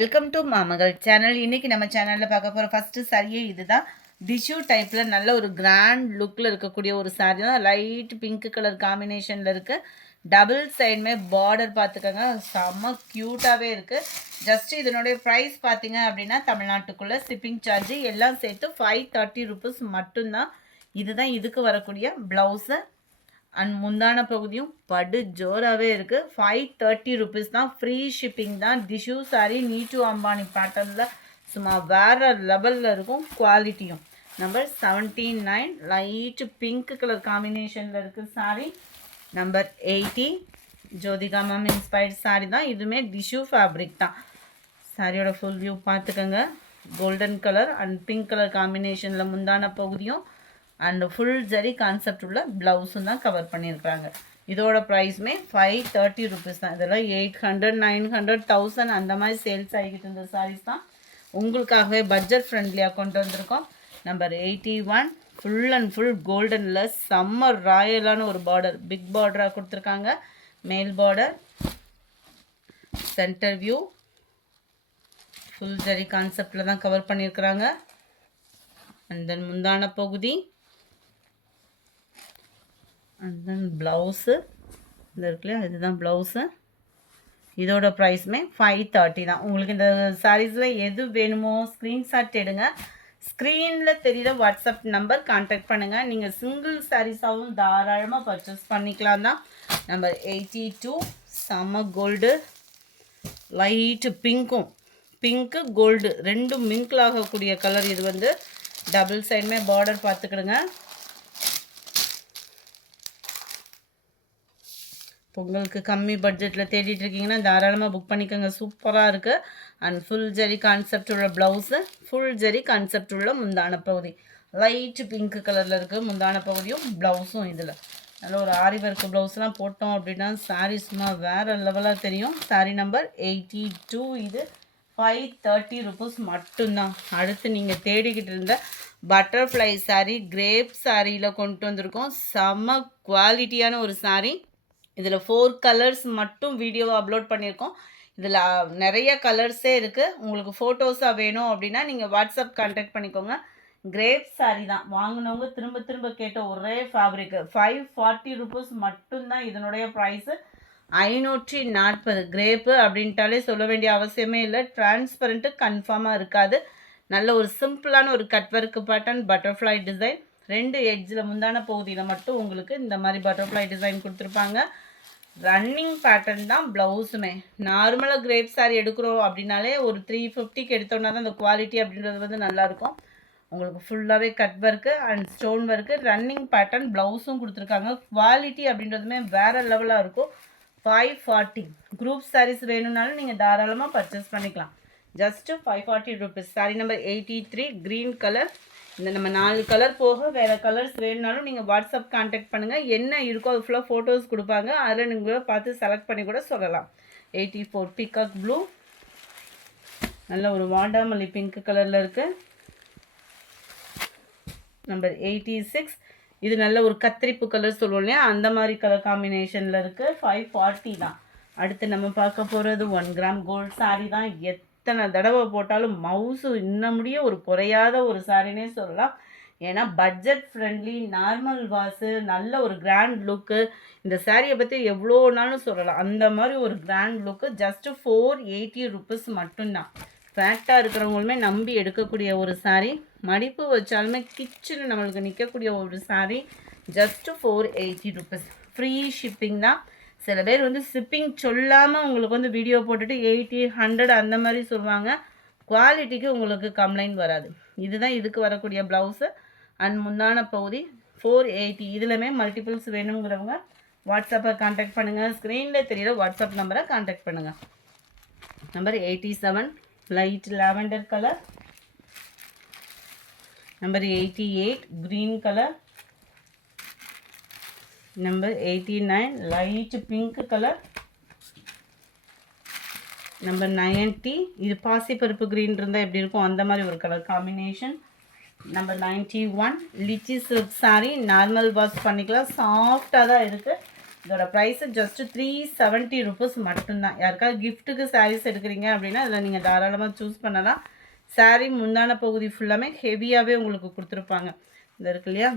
Welcome to மாமகள் channel. இன்னைக்கு நம்ம சேனலில் பார்க்க போகிற ஃபஸ்ட்டு சாரியே இதுதான். டிஷ்யூ டைப்பில் நல்ல ஒரு கிராண்ட் லுக்கில் இருக்கக்கூடிய ஒரு சாரி தான். லைட் பிங்க் கலர் காம்பினேஷனில் இருக்குது. டபுள் சைடுமே பார்டர் பார்த்துக்கோங்க, செம்ம க்யூட்டாகவே இருக்குது. ஜஸ்ட் இதனுடைய ப்ரைஸ் பார்த்தீங்க அப்படின்னா தமிழ்நாட்டுக்குள்ளே ஷிப்பிங் சார்ஜ் எல்லாம் சேர்த்து 530 rupees மட்டும்தான். இதுதான் இதுக்கு வரக்கூடிய ப்ளவுஸு. அண்ட் முந்தான பகுதியும் படு ஜோராகவே இருக்குது. 530 rupees தான். ஃப்ரீ ஷிப்பிங் தான். டிஷ்யூ சாரி நீட்டு அம்பானி பேட்டர்னில் சும்மா வேறு லெவலில் இருக்கும். குவாலிட்டியும் நம்பர் 79 லைட்டு பிங்க் கலர் காம்பினேஷனில் இருக்குது sorry. Number 80 Jyothika ma'am inspired sorry தான். இதுவுமே டிஷ்யூ ஃபேப்ரிக் தான். சாரியோட ஃபுல் வியூ பார்த்துக்கோங்க. Golden colour and pink colour காம்பினேஷனில் முந்தான பகுதியும் அண்ட் ஃபுல் ஜரி கான்செப்ட் உள்ள ப்ளவுஸும் தான் கவர் பண்ணியிருக்கிறாங்க. இதோட ப்ரைஸுமே 530 rupees தான். இதெல்லாம் 800, 900, 1000 அந்த மாதிரி சேல்ஸ் ஆகிக்கிட்டு இருந்த சாரீஸ் தான். உங்களுக்காகவே பட்ஜெட் ஃப்ரெண்ட்லியாக கொண்டு வந்திருக்கோம். நம்பர் 81 ஃபுல் அண்ட் ஃபுல் கோல்டனில் செம்ம ராயலான ஒரு பார்டர், பிக் பார்டராக கொடுத்துருக்காங்க. மேல் border, centre view full zari கான்செப்டில் தான் கவர் பண்ணியிருக்கிறாங்க. அண்ட் தென் முந்தான பகுதி அண்ட் தென் ப்ளவுஸு இது இருக்குல்லையா, இதுதான் ப்ளவுஸு. இதோட ப்ரைஸுமே 530 தான். உங்களுக்கு இந்த சாரீஸில் எது வேணுமோ ஸ்க்ரீன்ஷாட் எடுங்க. ஸ்க்ரீனில் தெரிகிற வாட்ஸ்அப் நம்பர் கான்டாக்ட் பண்ணுங்கள். நீங்கள் சிங்கிள் சாரீஸாகவும் தாராளமாக பர்ச்சேஸ் பண்ணிக்கலாம் தான். நம்பர் 82 செம்ம கோல்டு, லைட்டு பிங்க்கும் பிங்க்கு கோல்டு ரெண்டும் மிங்கிள் ஆகக்கூடிய கலர். இது வந்து டபுள் சைடுமே பார்டர் பார்த்துக்கிடுங்க. பொங்கலுக்கு கம்மி பட்ஜெட்டில் தேடிட்டு இருக்கீங்கன்னா தாராளமாக புக் பண்ணிக்கோங்க. சூப்பராக இருக்குது. அண்ட் ஃபுல் ஜரி கான்செப்ட் உள்ள ப்ளவுஸு, ஃபுல் ஜரி கான்செப்ட் உள்ள முந்தான பகுதி லைட்டு பிங்க் கலரில் இருக்குது. முந்தான பகுதியும் ப்ளவுஸும் இதில் நல்ல ஒரு ஆரி ஒர்க் ப்ளவுஸ்லாம் போட்டோம் அப்படின்னா சாரீ சும்மா வேறு லெவலாக தெரியும். சாரீ நம்பர் 82. இது 530 rupees மட்டும்தான். அடுத்து நீங்கள் தேடிக்கிட்டு இருந்த பட்டர்ஃப்ளை சாரீ, கிரேப் சாரியில் கொண்டு வந்திருக்கோம். செம்ம குவாலிட்டியான ஒரு சாரீ. இதில் 4 கலர்ஸ் மட்டும் வீடியோவை அப்லோட் பண்ணியிருக்கோம். இதில் நிறைய கலர்ஸே இருக்குது. உங்களுக்கு ஃபோட்டோஸாக வேணும் அப்படின்னா நீங்கள் வாட்ஸ்அப் கான்டாக்ட் பண்ணிக்கோங்க. கிரேப் சாரீ தான். வாங்கினவங்க திரும்ப திரும்ப கேட்ட ஒரே ஃபேப்ரிக்கு 540 rupees மட்டும்தான். இதனுடைய ப்ரைஸு 540. கிரேப்பு அப்படின்ட்டாலே சொல்ல வேண்டிய அவசியமே இல்லை. டிரான்ஸ்பரண்ட்டு கன்ஃபார்மாக இருக்காது. நல்ல ஒரு சிம்பிளான ஒரு cut work pattern, butterfly design. 2 எட்ஜில் முந்தான பகுதியில் மட்டும் உங்களுக்கு இந்த மாதிரி பட்டர்ஃப்ளை டிசைன் கொடுத்துருப்பாங்க. ரன்னிங் பேட்டர்ன் தான் ப்ளவுஸுமே. நார்மலாக கிரேப் சாரி எடுக்கிறோம் அப்படின்னாலே ஒரு 350க்கு எடுத்தோன்னா தான் அந்த குவாலிட்டி அப்படின்றது வந்து நல்லாயிருக்கும். உங்களுக்கு ஃபுல்லாகவே cut work and stone work, running pattern ப்ளவுஸும் கொடுத்துருக்காங்க. குவாலிட்டி அப்படின்றதுமே வேறு லெவலாக இருக்கும். 540. குரூப் சாரீஸ் வேணும்னாலும் நீங்கள் தாராளமாக பர்ச்சேஸ் பண்ணிக்கலாம். Just 540 rupees. Sorry number 83 green colour. இந்த நம்ம 4 கலர் போக வேறு கலர்ஸ் வேணுனாலும் நீங்கள் வாட்ஸ்அப் கான்டாக்ட் பண்ணுங்கள். என்ன இருக்கோ அது ஃபுல்லாக ஃபோட்டோஸ் கொடுப்பாங்க. அதில் நீங்கள் பார்த்து செலக்ட் பண்ணி கூட சொல்லலாம். 84 பீகாக் ப்ளூ, நல்ல ஒரு வாடாமல்லி பிங்க் கலரில் இருக்குது. நம்பர் 86 இது நல்ல ஒரு கத்திரிப்பு கலர் சொல்லுவோம் இல்லையா, அந்த மாதிரி கலர் காம்பினேஷனில் இருக்குது. 540 தான். அடுத்து நம்ம பார்க்க போகிறது 1 கிராம் கோல்டு சாரீ தான். எத்தனை தடவை போட்டாலும் மவுஸு இன்னும் முடிய ஒரு குறையாத ஒரு சாரினே சொல்லலாம். ஏன்னா பட்ஜெட் ஃப்ரெண்ட்லி, நார்மல் வாஷு, நல்ல ஒரு கிராண்ட் லுக்கு. இந்த சாரியை பற்றி எவ்வளோ நாளும் சொல்லலாம். அந்த மாதிரி ஒரு கிராண்ட் லுக்கு. ஜஸ்ட்டு 480 rupees மட்டும்தான். ஃபேக்டாக இருக்கிறவங்களுமே நம்பி எடுக்கக்கூடிய ஒரு சாரீ. மடிப்பு வச்சாலுமே கிச்சனு நம்மளுக்கு நிற்கக்கூடிய ஒரு sari. Just 480 rupees. Free shipping தான். சில பேர் வந்து ஷிப்பிங் சொல்லாமல் உங்களுக்கு வந்து வீடியோ போட்டுட்டு 80, 100 அந்த மாதிரி சொல்லுவாங்க. குவாலிட்டிக்கு உங்களுக்கு கம்ப்ளைண்ட் வராது. இதுதான் இதுக்கு வரக்கூடிய ப்ளவுஸு அண்ட் முந்தான பகுதி 480. இதுலையுமே மல்டிபிள்ஸ் வேணுங்கிறவங்க வாட்ஸ்அப்பை கான்டாக்ட் பண்ணுங்கள். ஸ்க்ரீனில் தெரிகிற வாட்ஸ்அப் நம்பரை கான்டாக்ட் பண்ணுங்கள். Number 87 light lavender colour. Number 88 green colour. Number 89 light pink colour. Number 90 இது பாசிப்பருப்பு க்ரீன் இருந்தால் எப்படி இருக்கும் அந்த மாதிரி ஒரு colour combination. Number 91 lychee silk sari. Normal wash பண்ணிக்கலாம், சாஃப்டாக தான் இருக்குது. இதோட ப்ரைஸு ஜஸ்ட்டு 370 ருபீஸ் மட்டும்தான். யாருக்காவது கிஃப்ட்டுக்கு சாரீஸ் எடுக்கிறீங்க அப்படின்னா அதில் நீங்கள் தாராளமாக சூஸ் பண்ணலாம். சாரீ முந்தான பகுதி ஃபுல்லாமே ஹெவியாகவே உங்களுக்கு கொடுத்துருப்பாங்க. இது இருக்கு இல்லையா,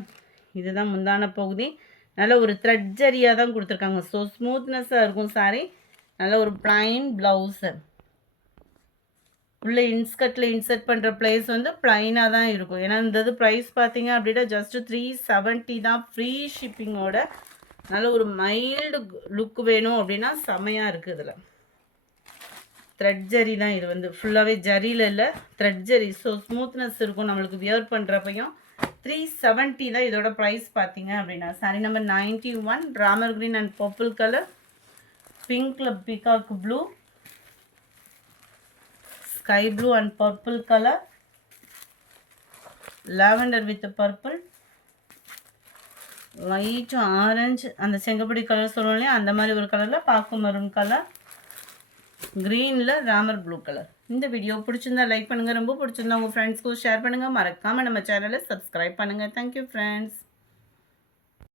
இதுதான் முந்தான பகுதி. நல்ல ஒரு த்ரெட் ஜரியாக தான் கொடுத்துருக்காங்க. ஸோ ஸ்மூத்னஸ்ஸாக இருக்கும் சாரீ. நல்ல ஒரு ப்ளைன் ப்ளவுஸு. உள்ளே இன்ஸ்கர்ட்டில் இன்சர்ட் பண்ணுற ப்ளேஸ் வந்து ப்ளைனாக தான் இருக்கும். ஏன்னா இந்த இது ப்ரைஸ் பார்த்தீங்க அப்படின்னா ஜஸ்ட்டு 370 தான், ஃப்ரீ ஷிப்பிங்கோட. நல்ல ஒரு மைல்டு லுக் வேணும் அப்படின்னா செமையாக இருக்குது. இதில் த்ரெட் ஜரி தான், இது வந்து ஃபுல்லாகவே ஜரியில் இல்லை, த்ரெட் ஜரி. ஸோ ஸ்மூத்னஸ் இருக்கும் நம்மளுக்கு வியர் பண்ணுறப்பையும். 370 தான் இதோட ப்ரைஸ் பார்த்தீங்க அப்படின்னா. Sari number 91, Ramar green and purple colour, பிங்க்ல peacock blue, sky blue and purple colour, lavender with purple, light orange, அந்த செங்கப்படி கலர் சொல்லுவோம் இல்லையா அந்த மாதிரி ஒரு கலரில், பாக்கு மரூன் கலர், க்ரீனில் ராமர் ப்ளூ கலர். இந்த வீடியோ பிடிச்சிருந்தா லைக் பண்ணுங்கள், ரொம்ப பிடிச்சிருந்தா உங்கள் ஃப்ரெண்ட்ஸ்க்கும் ஷேர் பண்ணுங்கள், மறக்காமல் நம்ம சேனலை சப்ஸ்கிரைப் பண்ணுங்கள். Thank you friends.